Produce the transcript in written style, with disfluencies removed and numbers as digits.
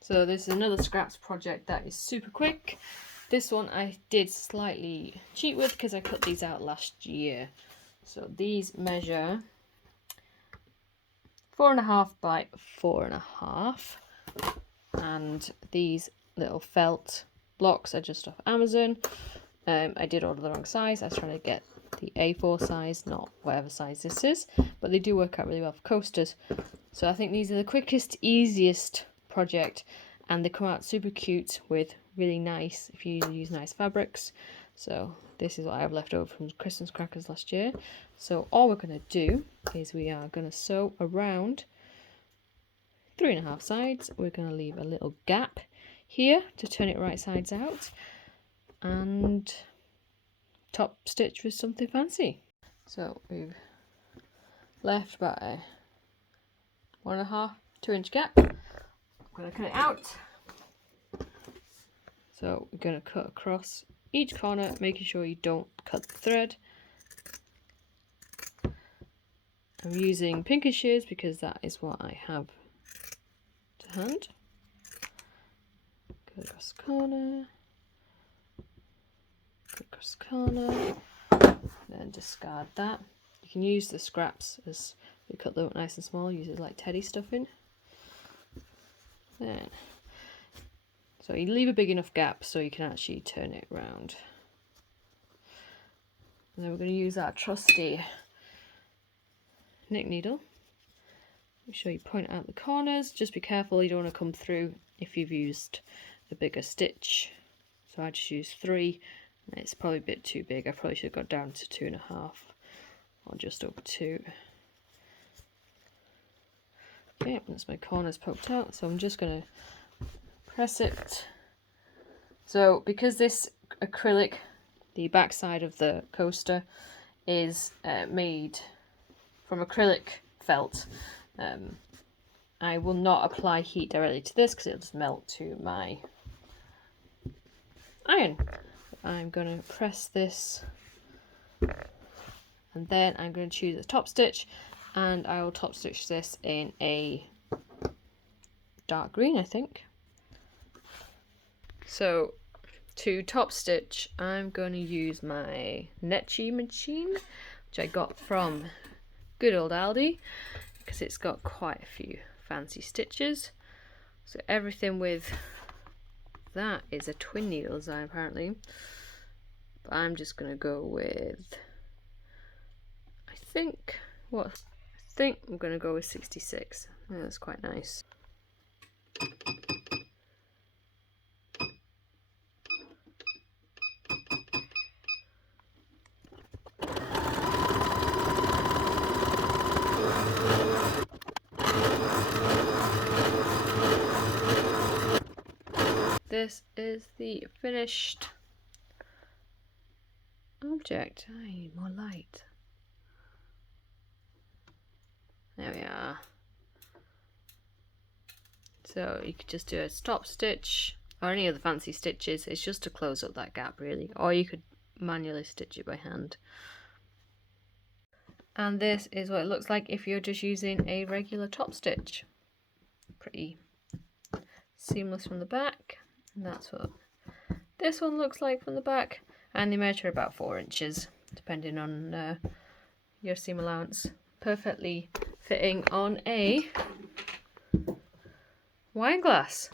So this is another scraps project that is super quick. This one I did slightly cheat with because I cut these out last year. So these measure 4.5 by 4.5, and these little felt blocks are just off Amazon. I did order the wrong size. I was trying to get the A4 size, not whatever size this is, but they do work out really well for coasters. So I think these are the quickest, easiest project, and they come out super cute with really nice, if you use nice fabrics. So this is what I have left over from Christmas crackers last year. So all we're going to do is we are going to sew around 3.5 sides. We're going to leave a little gap here to turn it right sides out, and top stitch with something fancy. So we've left about a 1.5, 2 inch gap. I'm going to cut it out. So we're going to cut across each corner, making sure you don't cut the thread. I'm using pinkish shears because that is what I have to hand. Go across the corner, go across the corner, then discard that. You can use the scraps as we cut them nice and small, use it like teddy stuffing. Then, so you leave a big enough gap so you can actually turn it round. And then we're going to use our trusty knit needle. Make sure you point out the corners. Just be careful, you don't want to come through if you've used a bigger stitch. So I just used 3, and it's probably a bit too big. I probably should have got down to 2.5 or just over 2. Okay, that's my corners poked out, so I'm just going to press it. So because this acrylic, the back side of the coaster, is made from acrylic felt, I will not apply heat directly to this because it'll just melt to my iron. I'm going to press this, and then I'm going to choose a top stitch, and I will top stitch this in a dark green, I think. So to top stitch, I'm going to use my Netchi machine, which I got from good old Aldi, because it's got quite a few fancy stitches. So everything with that is a twin needle design apparently, but I'm just going to go with, I think I'm going to go with 66. I think that's quite nice. This is the finished object. I need more light. There we are. So you could just do a top stitch or any of the fancy stitches. It's just to close up that gap really, or you could manually stitch it by hand. And this is what it looks like if you're just using a regular top stitch. Pretty seamless from the back, and that's what this one looks like from the back, and they measure about 4 inches depending on your seam allowance. Perfectly fitting on a wine glass.